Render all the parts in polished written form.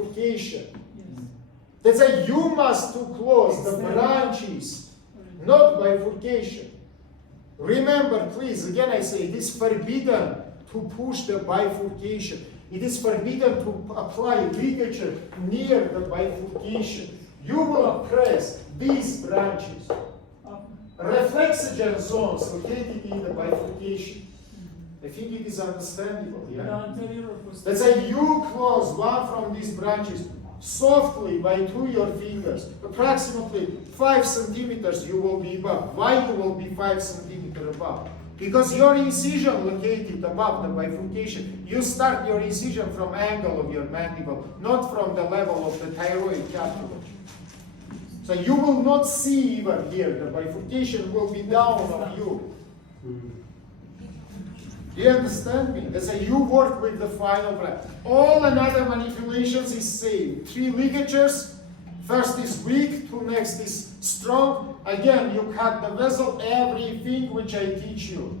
bifurcation. That's why you must to close the branches, not bifurcation. Remember, please, again I say, it is forbidden to push the bifurcation. It is forbidden to apply ligature near the bifurcation. You will press these branches. Reflexogen zones located in the bifurcation. I think it is understandable, yeah? That's why you close one from these branches softly by your fingers. Approximately 5 centimeters you will be above. Why you will be 5 centimeters above? Because your incision located above the bifurcation. You start your incision from angle of your mandible, not from the level of the thyroid cartilage. So you will not see even here, the bifurcation will be down on you. Do you understand me? That's why you work with the final branch. All another manipulations is same. 3 ligatures. First is weak, 2 next is strong. Again, you cut the vessel, everything which I teach you.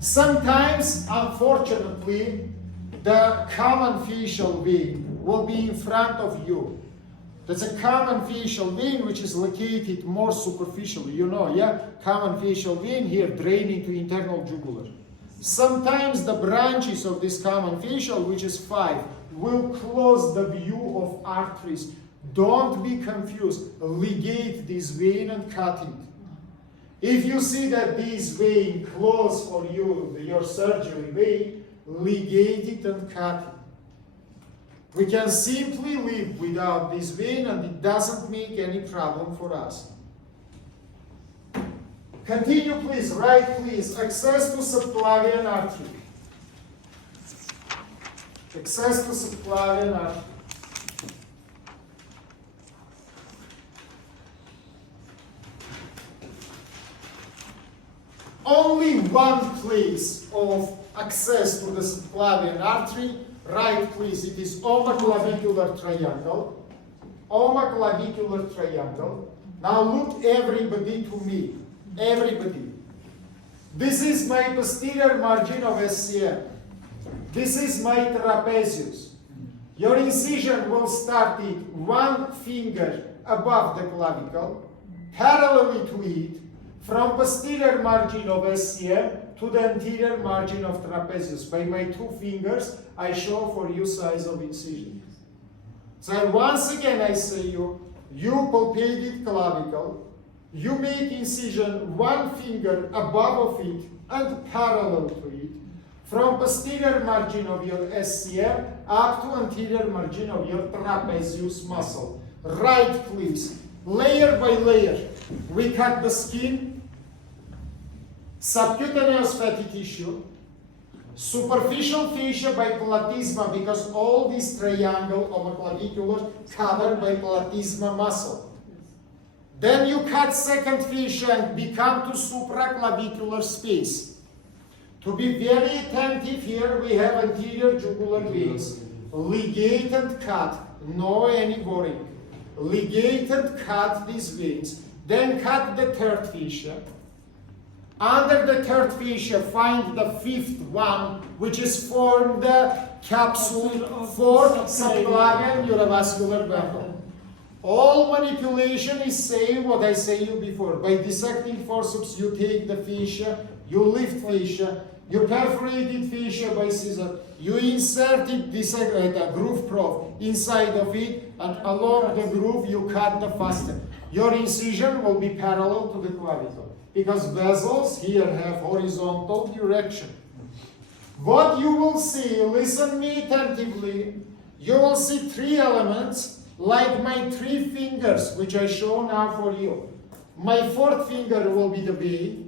Sometimes, unfortunately, the common facial vein will be in front of you. That's a common facial vein which is located more superficially. You know, yeah? Common facial vein here draining to internal jugular. Sometimes the branches of this common facial, which is 5, will close the view of arteries. Don't be confused. Ligate this vein and cut it. If you see that this vein close for you, your surgery vein, ligate it and cut it. We can simply live without this vein and it doesn't make any problem for us. Continue please, right please. Access to subclavian artery. Access to subclavian artery. Only one place of access to the subclavian artery. Right, please, it is omoClavicular triangle. OmoClavicular triangle. Now look everybody to me. Everybody. This is my posterior margin of SCM. This is my trapezius. Your incision will start it 1 finger above the clavicle, parallelly to it, from posterior margin of SCM to the anterior margin of trapezius. By my 2 fingers, I show for you size of incision. So once again I say you palpated clavicle, you make incision 1 finger above of it and parallel to it, from posterior margin of your SCM up to anterior margin of your trapezius muscle. Right, please. Layer by layer, we cut the skin, subcutaneous fatty tissue, superficial fascia by platysma, because all this triangle omoClavicular covered by platysma muscle. Then you cut second fascia and become to supraclavicular space. To be very attentive here, we have anterior jugular veins. Ligate and cut, no any boring. Ligate and cut these veins. Then cut the third fascia. Under the third fascia, find the 5th one, which is form the capsule for subclavian neurovascular bundle. All manipulation is same what I say you before. By dissecting forceps, you take the fascia, you lift fascia, you perforated fascia by scissor, you insert it, a groove probe inside of it, and along the groove you cut the fasten. Your incision will be parallel to the clavicle, because vessels here have horizontal direction. What you will see, listen me attentively, you will see 3 elements, like my 3 fingers, which I show now for you. My 4th finger will be the vein,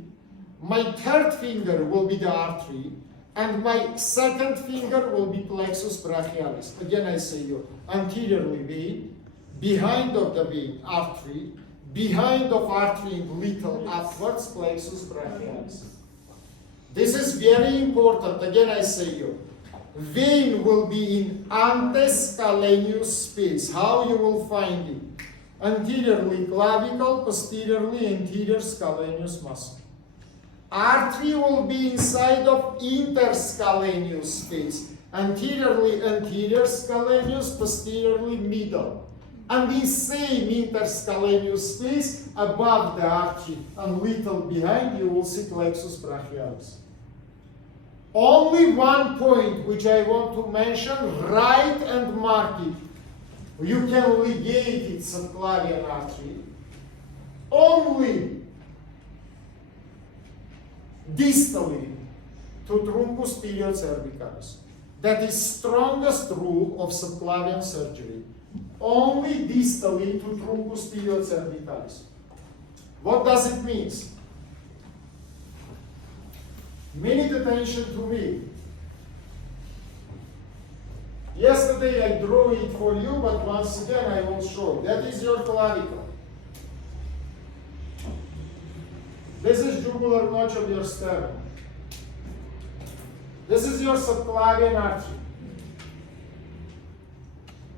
my 3rd finger will be the artery, and my 2nd finger will be plexus brachialis. Again I say you, anteriorly vein, behind of the vein, artery, behind of artery little upwards, plexus brachialis. This is very important, again I say you. Vein will be in antescaleneus space. How you will find it? Anteriorly clavicle, posteriorly anterior scalenus muscle. Artery will be inside of interscaleneus space. Anteriorly anterior scalenus, posteriorly middle. And the same interscaleus space above the artery and little behind you will see plexus brachialis. Only one point which I want to mention, write and mark it. You can ligate it subclavian artery. Only distally to truncus tiliocervicalis. That is strongest rule of subclavian surgery. Only distally to truncus tiliocervicalis. What does it mean? Minute attention to me. Yesterday I drew it for you, but once again I will show. That is your clavicle. This is jugular notch of your sternum. This is your subclavian artery.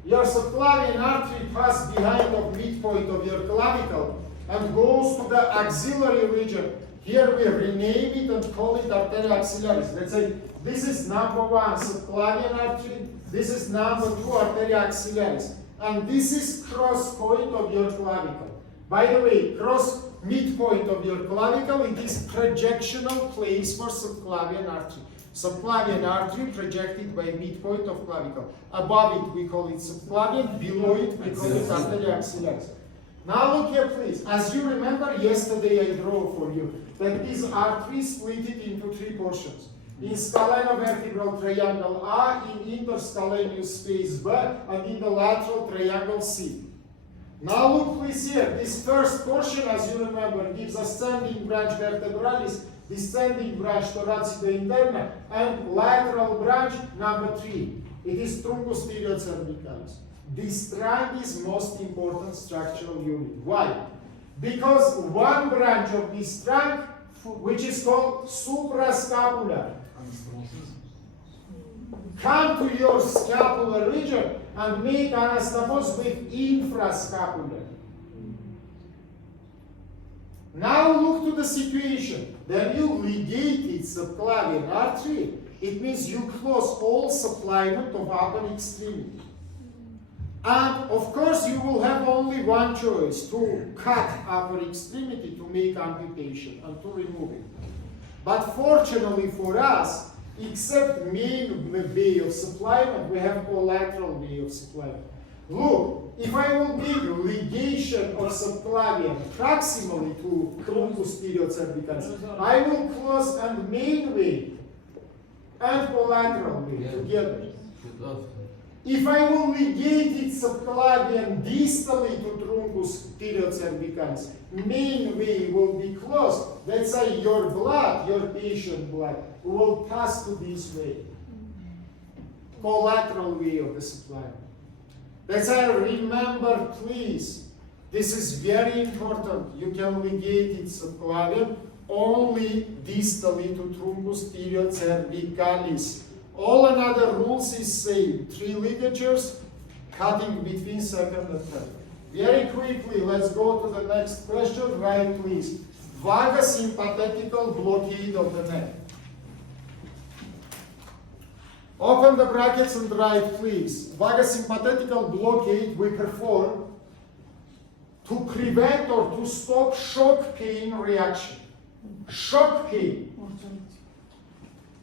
Your subclavian artery passes behind the midpoint of your clavicle and goes to the axillary region. Here we rename it and call it arteria axillaris. Let's say this is number 1 subclavian artery, this is number 2 arteria axillaris, and this is cross point of your clavicle. By the way, cross midpoint of your clavicle, it is projectional place for subclavian artery. Subclavian artery projected by midpoint of clavicle. Above it we call it subclavian, below it we call it arteria axillaris. Now look here please. As you remember, yesterday I drew for you that these arteries split it into 3 portions. In scalenovertebral triangle A, in interscaleus space B, and in the lateral triangle C. Now look please here. This first portion, as you remember, gives ascending branch vertebralis, descending branch thoracica interna, and lateral branch number 3. It is truncus tiliocervicalis. This trunk is most important structural unit. Why? Because one branch of this trunk, which is called suprascapular, come to your scapular region and make anastomose with infrascapular. Now look to the situation. Then you ligate subclavian artery. It means you close all supplement of upper extremity. And of course you will have only one choice, to cut upper extremity to make amputation and to remove it. But fortunately for us, except main way of supplement, we have collateral way of supplement. Look, if I will make ligation of subclavian proximally to truncus tiliocervicalis, I will close and main way and collateral way together. If I will ligate it subclavian distally to truncus tiliocervicalis, main way will be closed. Let's say your blood, your patient blood, will pass to this way. Collateral way of the supplement. Let's say, remember please, this is very important. You can ligate it subclavian only distally to truncus tiliocervicalis. All another rules is same. 3 ligatures, cutting between second and third. Very quickly, let's go to the next question. Right, please. Vagosympathetical blockade of the neck. Open the brackets and write, please. Vagosympathetical blockade we perform to prevent or to stop shock pain reaction. Shock pain.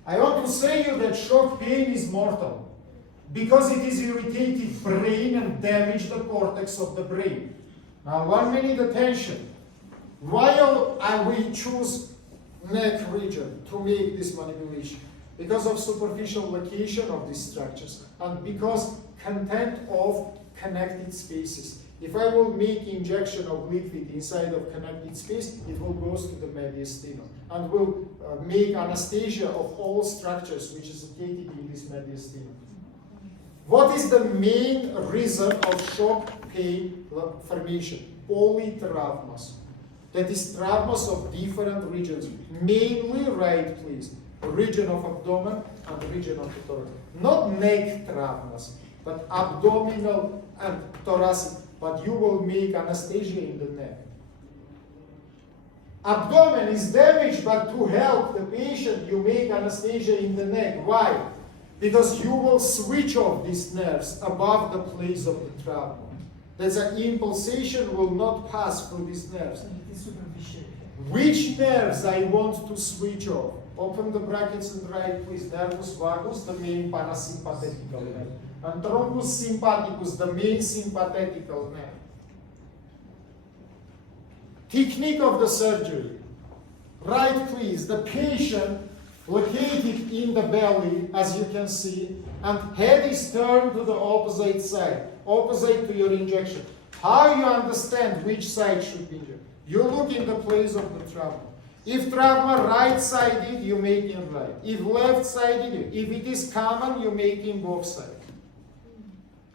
I want to say you that shock pain is mortal because it is irritated brain and damage the cortex of the brain. Now 1 minute attention. Why we choose neck region to make this manipulation? Because of superficial location of these structures and because content of connected spaces. If I will make injection of liquid inside of connected space, it will go to the mediastinum and will make anesthesia of all structures which is located in this mediastinum. What is the main reason of shock pain formation? Polytraumas. That is traumas of different regions. Mainly, right please, region of abdomen and region of the thorax. Not neck traumas, but abdominal and thoracic. But you will make anesthesia in the neck. Abdomen is damaged, but to help the patient, you make anesthesia in the neck. Why? Because you will switch off these nerves above the place of the trauma. That's an impulsation will not pass through these nerves. It is superficial. Which nerves I want to switch off? Open the brackets and write please. Nervus vagus, the main parasympathetical nerve. And truncus sympathicus, the main sympathetical nerve. Technique of the surgery. Write please, the patient located in the belly, as you can see, and head is turned to the opposite side, opposite to your injection. How you understand which side should be injected? You look in the place of the trauma. If trauma right-sided, you make it right. If left-sided, if it is common, you make it both sides.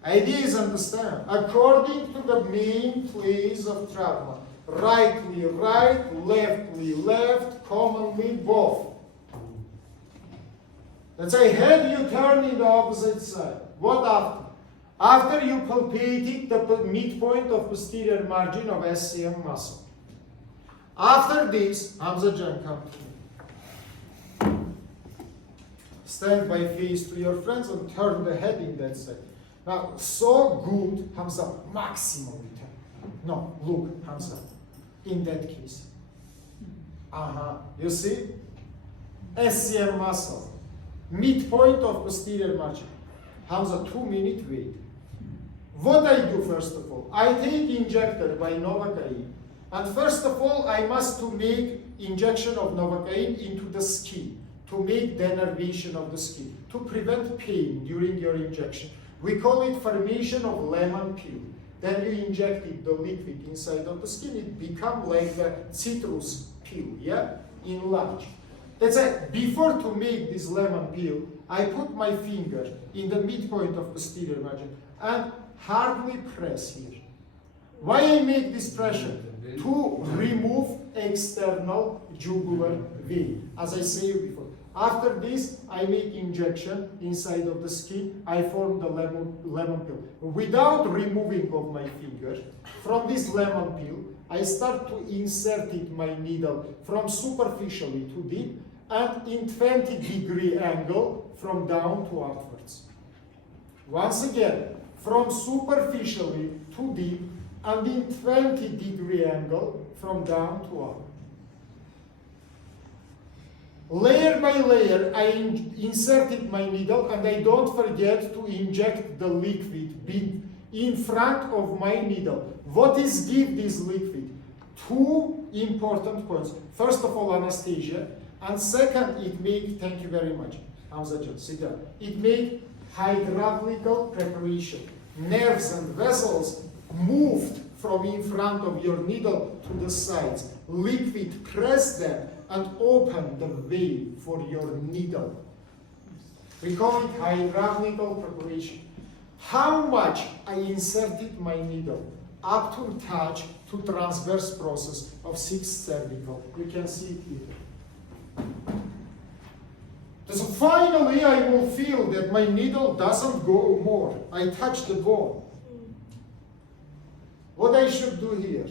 Idea is understand. According to the main place of trauma, rightly right, leftly left, commonly both. Let's say head you turn in the opposite side. What after? After you palpated the midpoint of posterior margin of SCM muscle. After this, Hamza Jan, come to me. Stand by face to your friends and turn the head in that side. Now, so good, Hamza, maximum turn. No, look, Hamza, in that case. You see? SCM muscle. Midpoint of posterior margin. Hamza, 2-minute wait. What I do first of all? I take injector by Novocaine. And first of all, I must to make injection of Novocaine into the skin, to make denervation of the skin, to prevent pain during your injection. We call it formation of lemon peel. Then you inject it, the liquid inside of the skin, it becomes like the citrus peel, yeah, in large. That's it. Before to make this lemon peel, I put my finger in the midpoint of posterior margin and hardly press here. Why I make this pressure? To remove external jugular vein, as I said before. After this, I make injection inside of the skin. I form the lemon peel. Without removing of my finger, from this lemon peel, I start to insert it my needle from superficially to deep and in 20-degree angle from down to upwards. Once again, from superficially to deep and in 20-degree angle from down to up. Layer by layer, I inserted my needle and I don't forget to inject the liquid in front of my needle. What is give this liquid? Two important points. First of all, anesthesia, and second, it make, thank you very much, Hamza, sit down. It make hydraulical preparation. Nerves and vessels moved from in front of your needle to the sides. Liquid press them and open the way for your needle. We call it hydraulical preparation. How much I inserted my needle up to touch to transverse process of 6th cervical. You can see it here. So finally I will feel that my needle doesn't go more. I touch the bone. What I should do here?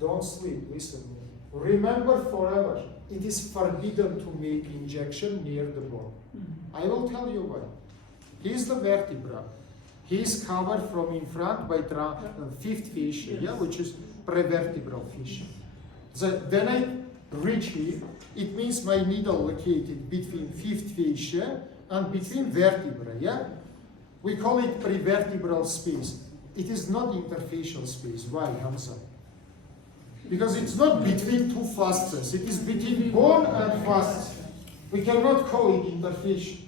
Don't sleep, listen to me. Remember forever, it is forbidden to make injection near the bone. I will tell you why. Here's the vertebra. He is covered from in front by fifth fascia, yeah, which is prevertebral fascia. So when I reach here, it means my needle located between fifth fascia and between vertebrae, yeah? We call it prevertebral space. It is not interfacial space. Why, Hamza? Because it's not between two fascias. It is between bone and fascia. We cannot call it interfacial.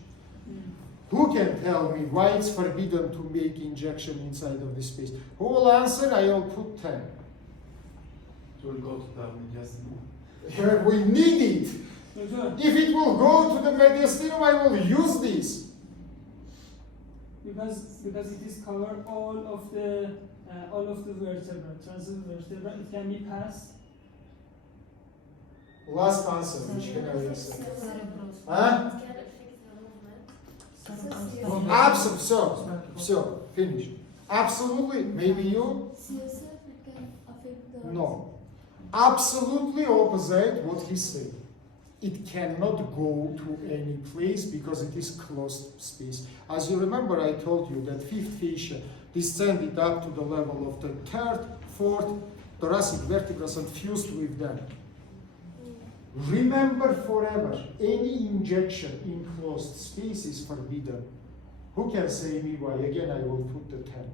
Who can tell me why it's forbidden to make injection inside of this space? Who will answer? I will put 10. It will go to the mediastinum. Here we need it. If it will go to the mediastinum, I will use this. Because it is covered all of the vertebra, transverse vertebra, it can be passed. Last answer, which can I answer? Huh? Absolutely. So, finish. Absolutely. Maybe you? No. Absolutely opposite what he said. it cannot go to any place because it is closed space. As you remember, I told you that fifth fascia descended up to the level of the third, fourth thoracic vertebrae and fused with them. Remember forever, any injection in closed space is forbidden. Who can say me why? Again, I will put the 10.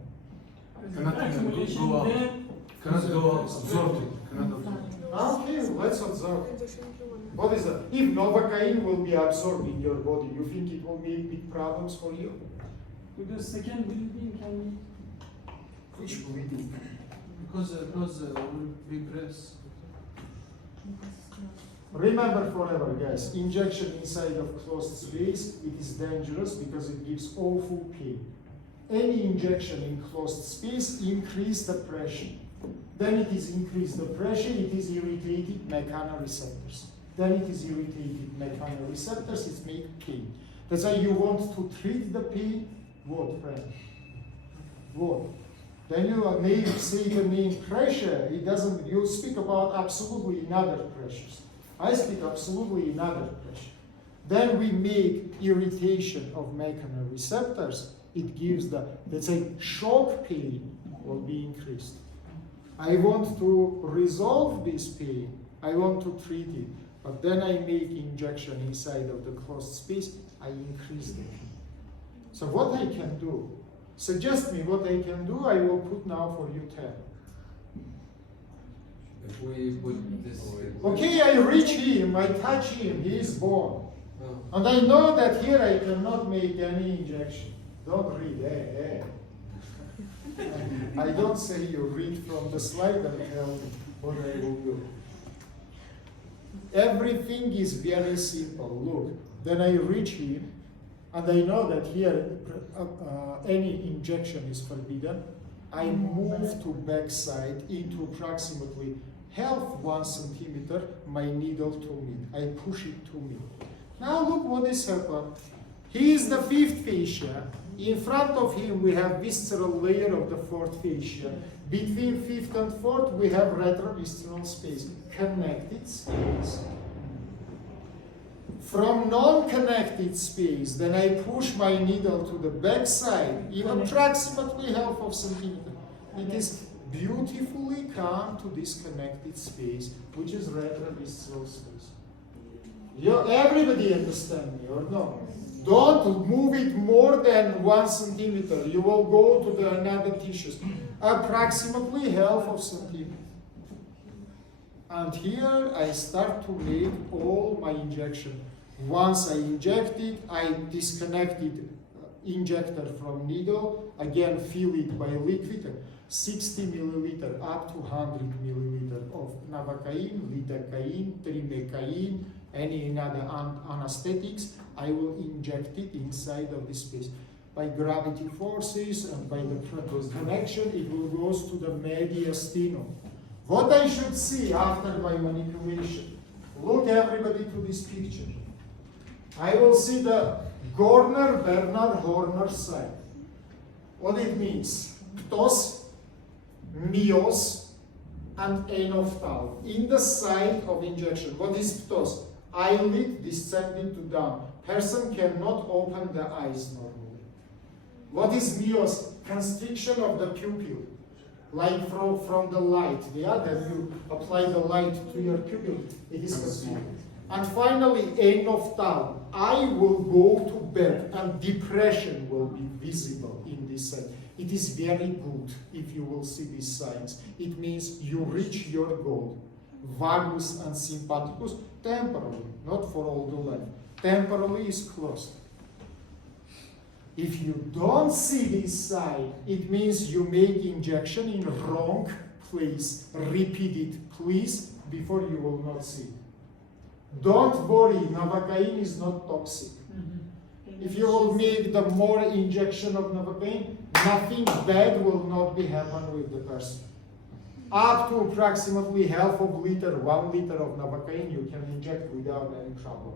Cannot Accumulation, go out. then Cannot go absorbed. Cannot absorb. Okay, let's observe. What is that? If Novocaine will be absorbed in your body, you think it will make big problems for you? with the second bleeding can Which bleeding? Because will be press. Remember forever, guys, injection inside of closed space, it is dangerous because it gives awful pain. Any injection in closed space increase the pressure. Then it is increased the pressure, it is irritated mechanoreceptors. Then it is irritated mechanoreceptors, it makes pain. That's why you want to treat the pain. What, friend? What? Then you may say the name pressure, it doesn't, you speak about absolutely another pressures. I speak absolutely another pressure. Then we make irritation of mechanoreceptors, it gives the, let's say, shock pain will be increased. I want to resolve this pain, I want to treat it, but then I make injection inside of the closed space, I increase the pain. So what I can do, suggest me what I can do, I will put now for you 10. If we put this. Okay, I reach him, I touch him, he is born. Oh. And I know that here I cannot make any injection. Don't read, eh. I don't say you read from the slide and tell me what I will do. Everything is very simple. Look, then I reach him, and I know that here any injection is forbidden. I move to backside into approximately 1/2 centimeter, my needle to me. I push it to me. Now look what is happened. He is the fifth fascia. In front of him we have visceral layer of the fourth fascia. Between fifth and fourth we have retrovisceral space, connected space. From non-connected space, then I push my needle to the backside, in approximately 1/2 centimeter. It is beautifully come to this connected space, which is retrovisceral space. Everybody understand me or no? Don't move it more than 1 centimeter. You will go to the another tissues. Approximately 1/2 centimeter. And here I start to make all my injection. Once I inject it, I disconnected injector from needle, again fill it by liquid, 60 milliliter up to 100 milliliter of Novocaine, lidocaine, trimecaine, any other anesthetics. I will inject it inside of this space. By gravity forces and by the connection, it will go to the mediastinum. What I should see after my manipulation, look everybody to this picture. I will see the Gorner-Bernard-Horner side. What it means? Ptos, myos, and enophthalm. In the site of injection. What is ptos? Eyelid descending to down. Person cannot open the eyes normally. What is myos? Constriction of the pupil. Like from the light. Then you apply the light to your pupil. It is constricted. And finally, enophthalm. Eye will go to bed and depression will be visible in this side. It is very good if you will see these signs. It means you reach your goal. Vagus and sympathicus temporarily, not for all the life. Temporarily is closed. If you don't see this sign, it means you make injection in wrong place. Repeat it, please, before you will not see. Don't worry, Novocaine is not toxic. If you will make the more injection of Novocaine, nothing bad will not be happen with the person. Up to approximately 1/2 liter, 1 liter of Novocaine you can inject without any problem.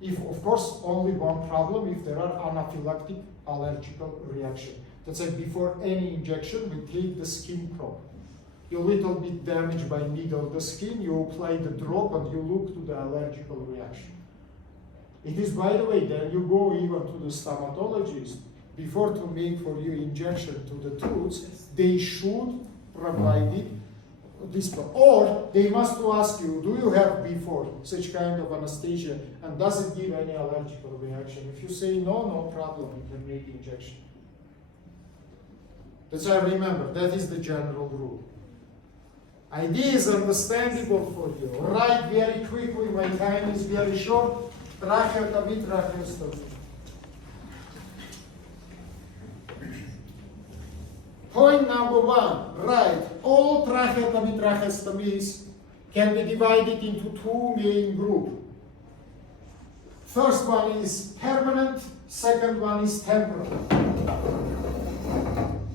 If, of course, only one problem, if there are anaphylactic allergical reaction. That's why before any injection, we take the skin probe. a little bit damaged by middle of the skin, you apply the drop and you look to the allergical reaction. It is, by the way, then you go even to the stomatologist before to make for you injection to the tooth, they should provide it this one. Or they must ask you, do you have before such kind of anesthesia and does it give any allergical reaction? If you say no, no problem, you can make injection. That's I remember, that is the general rule. Idea is understandable for you. Write very quickly, my time is very short. Tracheotomy, tracheostomy. Point number one, right. All tracheotomy, tracheostomies can be divided into two main groups. First one is permanent, second one is temporal.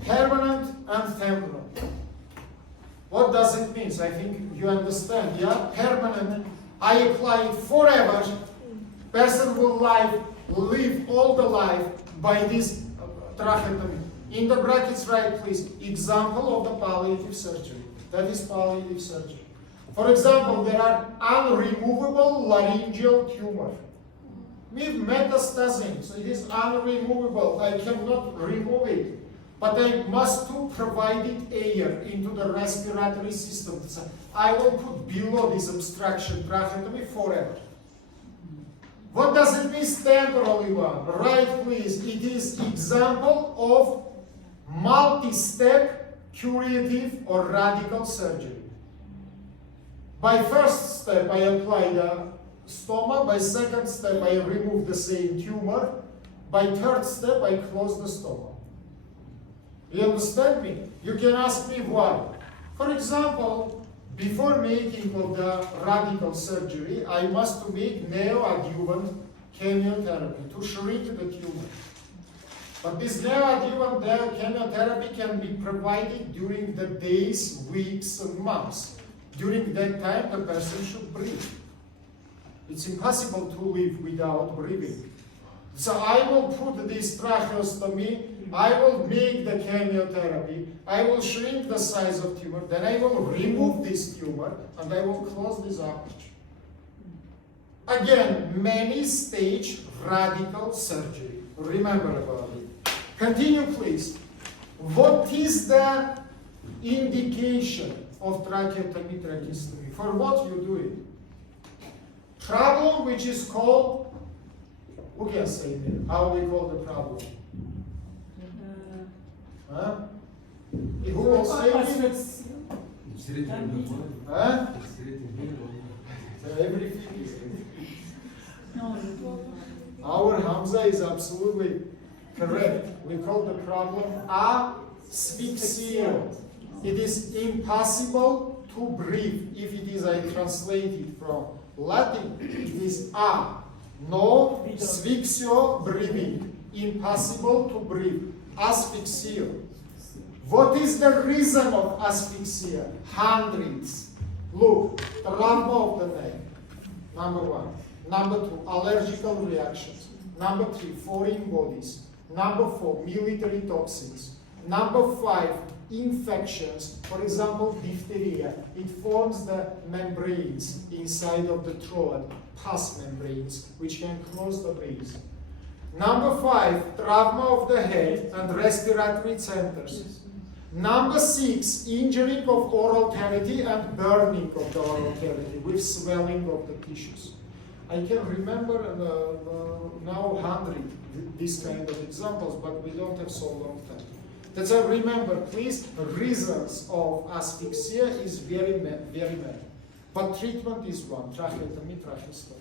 Permanent and temporal. What does it mean? I think you understand, yeah? Permanent, I apply it forever. Person will live all the life by this tracheotomy. In the brackets, write please, example of the palliative surgery. That is palliative surgery. For example, there are unremovable laryngeal tumor with metastasizing. So it is unremovable. I cannot remove it. But I must to provide it air into the respiratory system. So I will put below this obstruction tracheotomy forever. What does it mean temporally one? Right please, it is example of multi-step curative or radical surgery. By first step I apply the stoma, by second step I remove the same tumor, by third step I close the stoma. You understand me? You can ask me why. For example, before making of the radical surgery, I must to make neoadjuvant chemotherapy to shrink the tumor. But this neoadjuvant chemotherapy can be provided during the days, weeks, and months. During that time, the person should breathe. It's impossible to live without breathing. So I will put this tracheostomy, I will make the chemotherapy, I will shrink the size of tumor, then I will remove this tumor, and I will close this aperture. Again, many stage radical surgery. Remember about it. Continue, please. What is the indication of tracheotomy, tracheostomy? For what you do it? Problem which is called, who can say it? How we call the problem? Huh? Who will say it? Huh? Everything is. Our Hamza is absolutely correct. We call the problem asphyxia. It is impossible to breathe. If it is, I translate it from Latin, it is no asphyxio, breathing. Impossible to breathe. Asphyxia. What is the reason of asphyxia? Hundreds. Look, trauma of the neck. Number one. Number two, allergical reactions. Number three, foreign bodies. Number four, military toxins. Number five, infections. For example, diphtheria. It forms the membranes inside of the throat, pus membranes, which can close the base. Number five, trauma of the head and respiratory centers. Number six, injury of oral cavity and burning of the oral cavity with swelling of the tissues. I can remember now 100 this kind of examples, but we don't have so long time. That's why remember, please, reasons of asphyxia is very many. But treatment is one, tracheotomy, tracheostomy.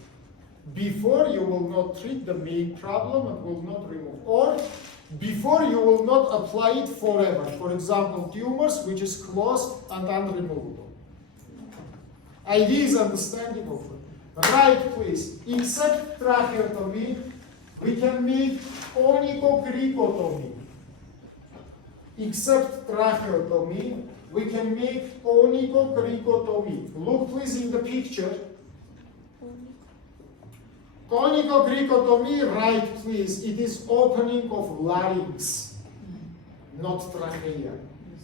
Before you will not treat the main problem and will not remove. Or before you will not apply it forever. For example, tumors which is closed and unremovable. Idea is understandable. Right, please. Except tracheotomy, we can make onychocricotomy. Except tracheotomy, we can make onychocricotomy. Look please in the picture. Onychocricotomy, right please, it is opening of larynx, not trachea.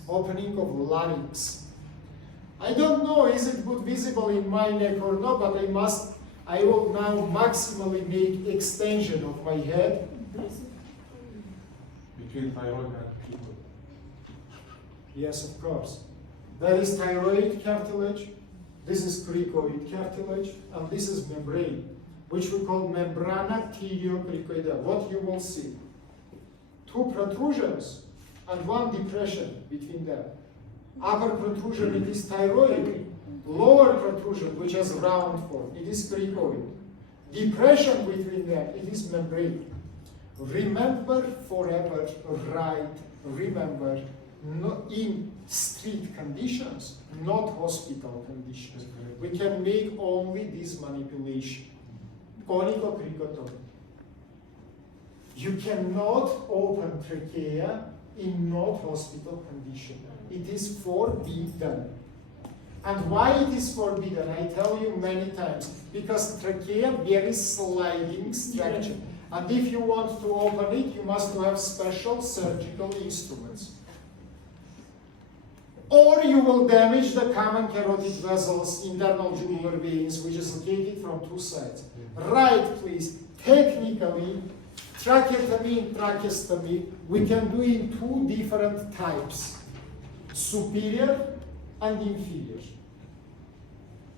Opening of larynx. I don't know is it good visible in my neck or not, but I will now maximally make extension of my head. Between thyroid and cricoid. Yes, of course. There is thyroid cartilage, this is cricoid cartilage, and this is membrane, which we call membrana tibiocricoidea. What you will see, 2 protrusions and 1 depression between them. Upper protrusion, it is thyroid. Lower protrusion, which has round form, it is cricoid. Depression between them, it is membrane. Remember forever, remember, in street conditions, not hospital conditions. We can make only this manipulation. Onychocricotomy. You cannot open trachea in not hospital condition. It is forbidden. And why it is forbidden, I tell you many times, because trachea very sliding structure. And if you want to open it, you must have special surgical instruments. Or you will damage the common carotid vessels, internal jugular veins, which is located from 2 sides. Right, please. Technically, tracheotomy and tracheostomy, we can do in 2 different types. Superior and inferior.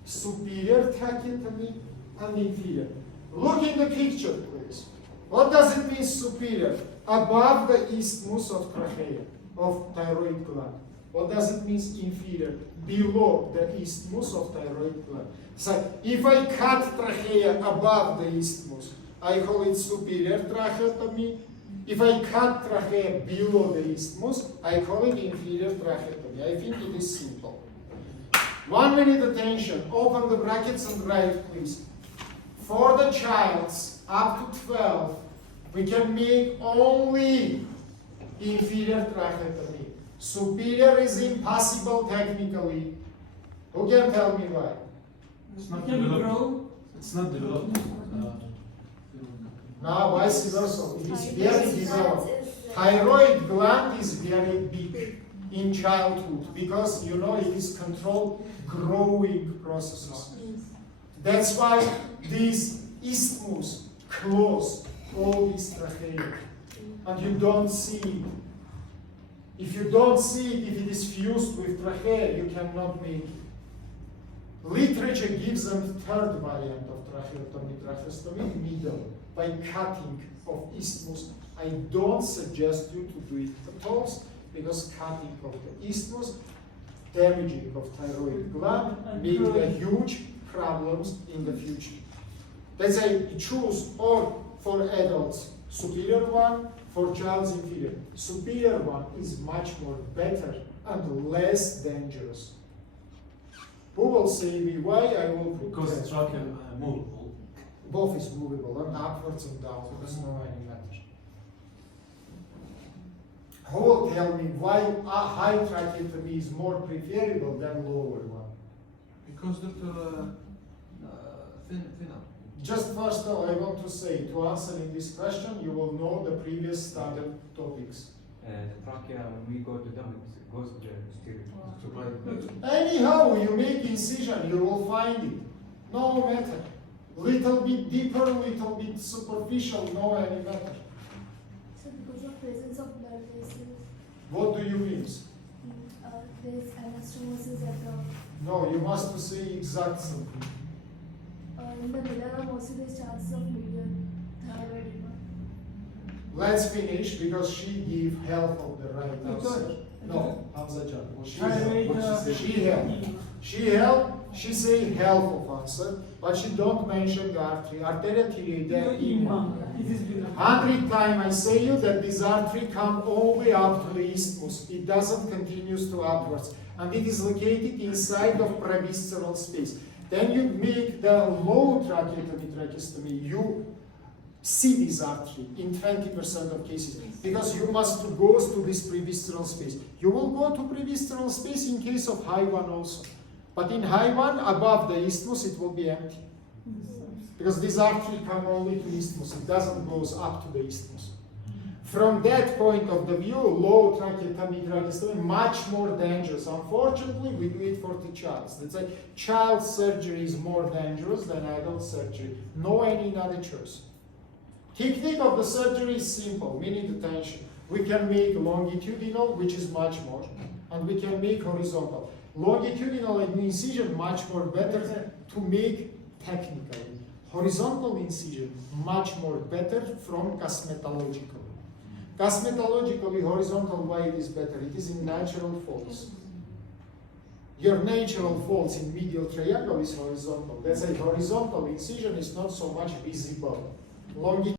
Superior tracheotomy and inferior. Look in the picture, please. What does it mean superior? Above the isthmus of trachea, of thyroid gland. What does it mean inferior? Below the isthmus of thyroid gland. So if I cut trachea above the isthmus, I call it superior tracheotomy. If I cut trachea below the isthmus, I call it inferior tracheotomy. I think it is simple. 1 minute attention. Open the brackets and write, please. For the childs up to 12, we can make only inferior tracheotomy. Superior is impossible technically. Who can tell me why? It's not Can we developed. grow? It's not developed. Now, vice versa. It is very developed. Thyroid gland is very big in childhood because you know it is controlled growing processes. That's why these isthmus close all these trachea, and you don't see it. If you don't see it, if it is fused with trachea, you cannot make it. Literature gives them 3rd variant of tracheotomy, tracheostomy, middle, by cutting of isthmus. I don't suggest you to do it at all, because cutting of the isthmus, damaging of thyroid gland, make the huge problems in the future. Let's say choose or for adults, superior one, for child's inferior. Superior one is much more better and less dangerous. Who will say me why I will put Because that? it's trachea movable. Both is movable, and upwards and downwards, no any matter. Who will tell me why a high tracheotomy is more preferable than lower one? Because Dr. Fina. Just first of all, I want to say, to answer in this question, you will know the previous standard topics. The trachea, when we go to them, it goes to the posterior. Anyhow, you make incision, you will find it. No matter. Little bit deeper, little bit superficial, no any matter. So because of presence of blood vessels, What do you mean? there's anastomosis at the No, you must say exact something. in the medulla also there's chances of medial thyroid edema. Let's finish because she gave half of the right answer. No, Hamzajan. Thyroid, She held, she say half of answer, but she don't mention the artery. Arteria thyroidea imam. It is below. 100 times I say you that this artery come all the way up to the isthmus. It doesn't continues to upwards. And it is located inside of previsceral space. Then you make the low tracheotomy, you see this artery in 20% of cases. Because you must go to this previsceral space. You will go to previsceral space in case of high one also. But in high one, above the isthmus, it will be empty. Because this artery comes only to isthmus, it doesn't go up to the isthmus. From that point of the view, low tracheotomy tracheostomy much more dangerous. Unfortunately, we do it for the child. Let's say child surgery is more dangerous than adult surgery. No any other choice. Technique of the surgery is simple, minute attention. We can make longitudinal, which is much more, and we can make horizontal. Longitudinal incision much more better to make technically. Horizontal incision much more better from cosmetological. Cosmetologically, horizontal, why it is better? It is in natural folds. Your natural folds in medial triangle is horizontal. That's a horizontal incision is not so much visible.